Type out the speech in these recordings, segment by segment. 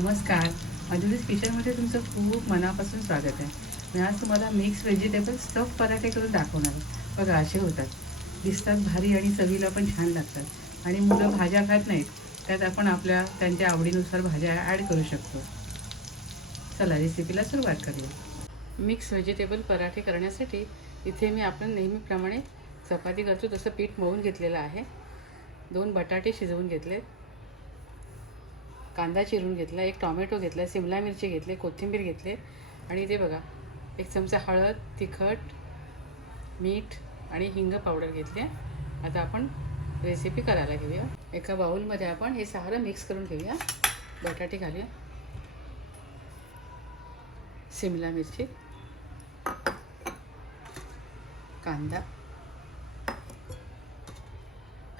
नमस्कार. माधुरीज किचनमध्ये तुमचं खूप मनापासून स्वागत आहे. मी आज तुम्हाला मिक्स व्हेजिटेबल स्टफ पराठे करून दाखवणार आहे. बघा असे होतात. दिसतात भारी आणि चवीला पण छान लागतात. आणि मुलं भाज्या खात नाहीत, त्यात आपण त्यांच्या आवडीनुसार भाज्या ॲड करू शकतो. चला रेसिपीला सुरुवात करूया. मिक्स व्हेजिटेबल पराठे करण्यासाठी इथे मी आपण नेहमीप्रमाणे चपाती करतो तसं पीठ मळून घेतलेलं आहे. 2 बटाटे शिजवून घेतलेत, कांदा चिरून घेतला, 1 टॉमॅटो घेतला, शिमला मिरची घेतली, कोथिंबीर घेतली आणि इथे बघा 1 चमचा हळद, तिखट, मीठ आणि हिंग पावडर घेतली. आता आपण रेसिपी करायला घेऊया. एका बाउलमध्ये आपण हे सारं मिक्स करून घेऊया. बटाटे घालूया, शिमला मिरची, कांदा,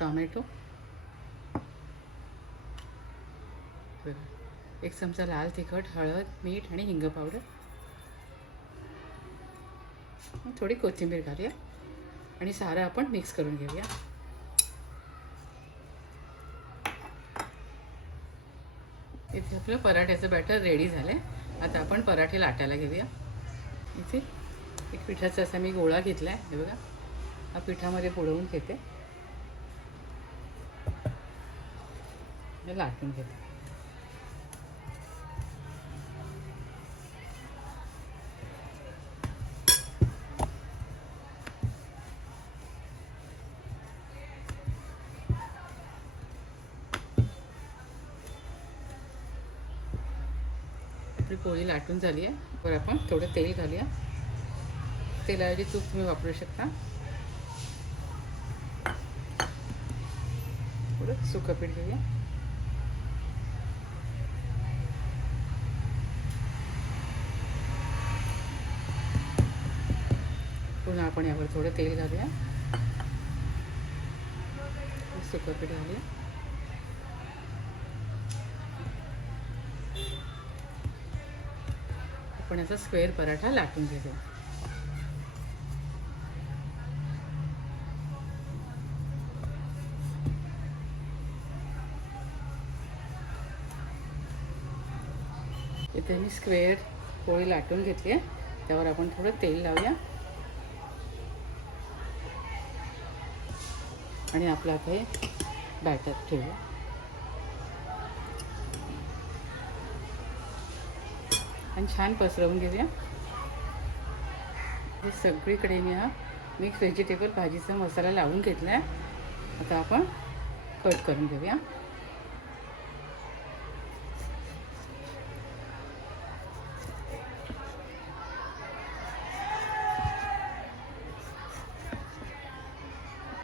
टॉमॅटो, 1 चमचा लाल तिखट, हळद, मीठ आणि हिंग पावडर, थोडी कोथिंबीर घालूया आणि सारं आपण मिक्स करून घेऊया. इथे आपलं पराठ्याचं बॅटर रेडी झालं आहे. आता आपण पराठे लाटायला घेऊया. इथे एक पिठाचा असा मी गोळा घेतला आहे. हे बघा, हा पिठामध्ये बुडवून घेते, लाटून घेते. आपली पोळी लाटून झाली आहे. वर आपण थोडं तेल घालूया. तेलाऐवजी तूप तुम्ही वापरू शकता. थोडं सुकं पीठ घेऊया. पुन्हा आपण यावर थोडं तेल घालूया, सुकं पीठ घालूया. आपण याचा स्क्वेअर पराठा लाटून घेऊया. इथे मी स्क्वेअर पोळी लाटून घेतली आहे. त्यावर आपण थोडं तेल लावूया आणि आपलं आता हे बॅटर ठेवूया आणि छान पसरवून घेऊया. हे सगळीकडे मी हा मिक्स व्हेजिटेबल भाजीचा मसाला लावून घेतला आहे. आता आपण कट करून घेऊया.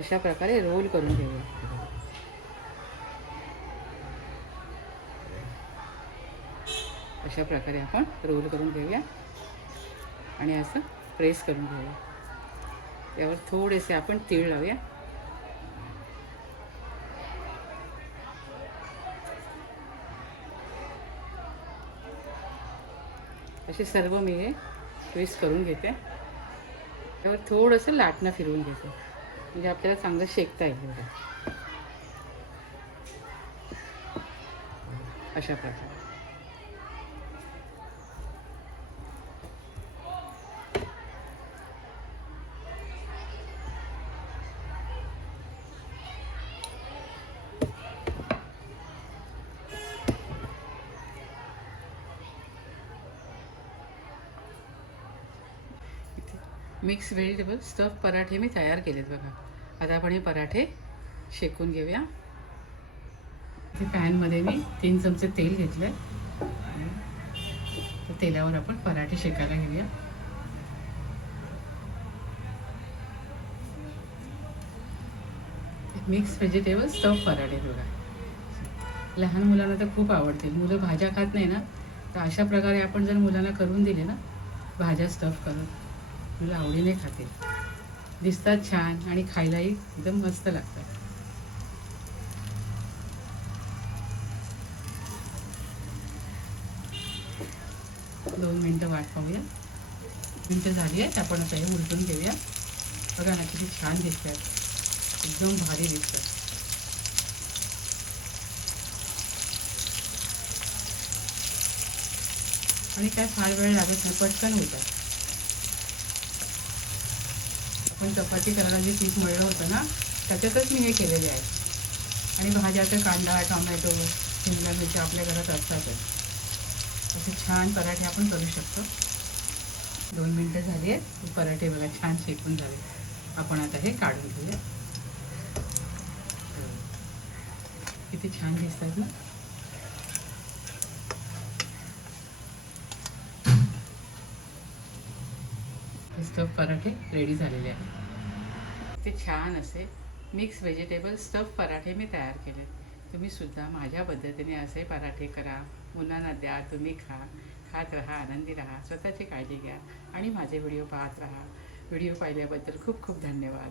अशा प्रकारे रोल करून घेऊया. अशा प्रकारे आपण रोल करून घेऊया आणि असं प्रेस करून घेऊया. यावर थोडेसे आपण तीळ लावूया. असे सर्व मी हे ट्विस्ट करून घेते. त्यावर थोडंसं लाटणं फिरवून घेते, म्हणजे आपल्याला चांगलं शेकता येईल. अशा प्रकारे मिक्स व्हेजिटेबल स्टफ पराठे मी तयार केलेत बघा. आता आपण हे पराठे शेकून घेऊया. इथे पॅनमध्ये मी 3 चमचे तेल घेतले. तर तेलावर आपण पराठे शेकायला घेऊया. मिक्स व्हेजिटेबल स्टफ पराठे बघा. लहान मुलांना तर खूप आवडतील. मुलं भाज्या खात नाही ना, तर अशा प्रकारे आपण जर मुलांना करून दिले ना भाज्या स्टफ करून, मुलं आवडीने खातील. दिसतात छान आणि खायलाही एकदम मस्त लागतात. 2 मिनटं वाट पाहूया. मिनटं झाली आहेत. आपण आता हे उलटून घेऊया. बघा ना किती छान दिसतात, एकदम भारी दिसतात. आणि काय फार वेळ लागत नाही, पटकन होतात. आपण चपाती करायला जे पीठ मळलं होतं ना, त्याच्यातच मी हे केलेले आहे. आणि भाज्या तर कांदा, टोमॅटो, शिमला मिरची आपल्या घरात असतातच. असे छान पराठे आपण करू शकतो. 2 मिनटं झाली आहेत. पराठे बघा छान शेकून झाले. आपण आता हे काढून घेऊया. किती छान दिसतात ना. स्टफ पराठे रेडी झालेले आहेत. ते छान असे मिक्स व्हेजिटेबल स्टफ पराठे मी तयार केले. तुम्ही सुद्धा माझ्या पद्धतीने असे पराठे करा, मुलांना द्या, तुम्ही खा, खात राहा, आनंदी राहा, स्वतःची काळजी घ्या आणि माझे व्हिडिओ पाहत राहा. व्हिडिओ पाहिल्याबद्दल खूप खूप धन्यवाद.